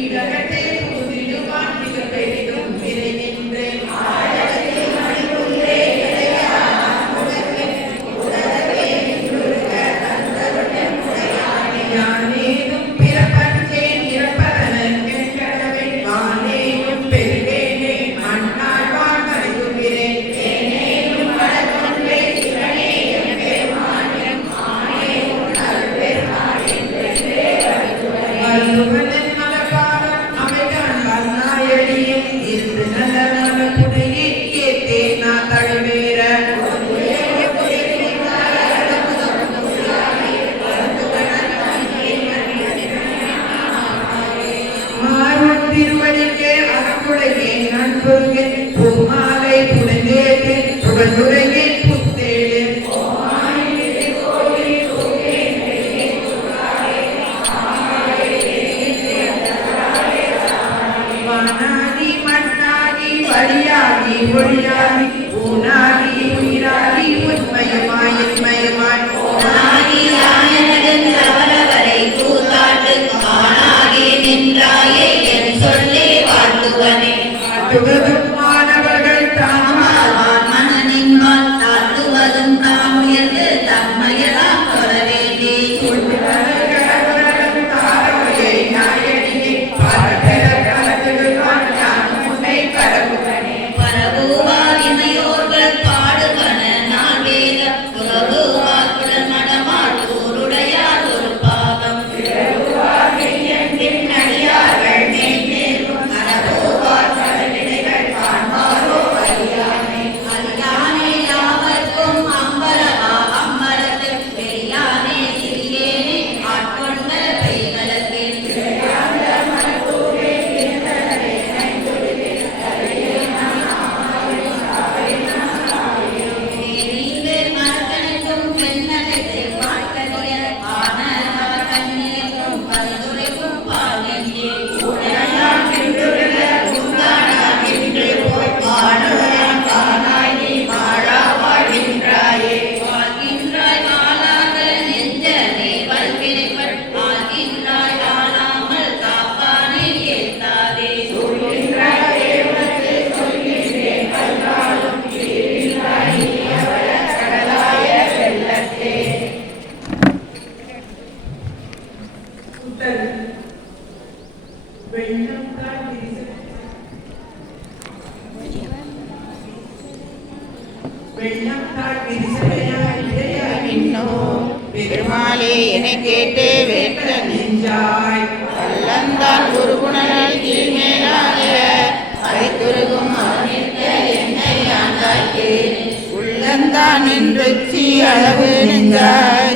விடகட்டே புதிலும் மாற்றிகள் பெரிதும் விரைவே புகழுரையே புத்தேளே மன்னாதி மன்னாதி வழியாதி ஒழியாதி ஊனாதி உயிராதி உண்மயமாய் என்மயமாய் நாடி ஆயனதன் அவரவரை கூத்தாட்டு காணாகி நின்றாயே என் சொல்லே வாழ்த்துவனே. வாழ்த்துவன் சரி வெள்ளம் கேட்டே வேட்ட நெஞ்சாய். கல்லந்தான் குருகுணனால் கீழ்மேலாய கைதுருகும் அவனிற்க என்னை ஆண்டாக்கே உள்ளந்தான் நின்றுச்சி அளவு நெஞ்சாய்.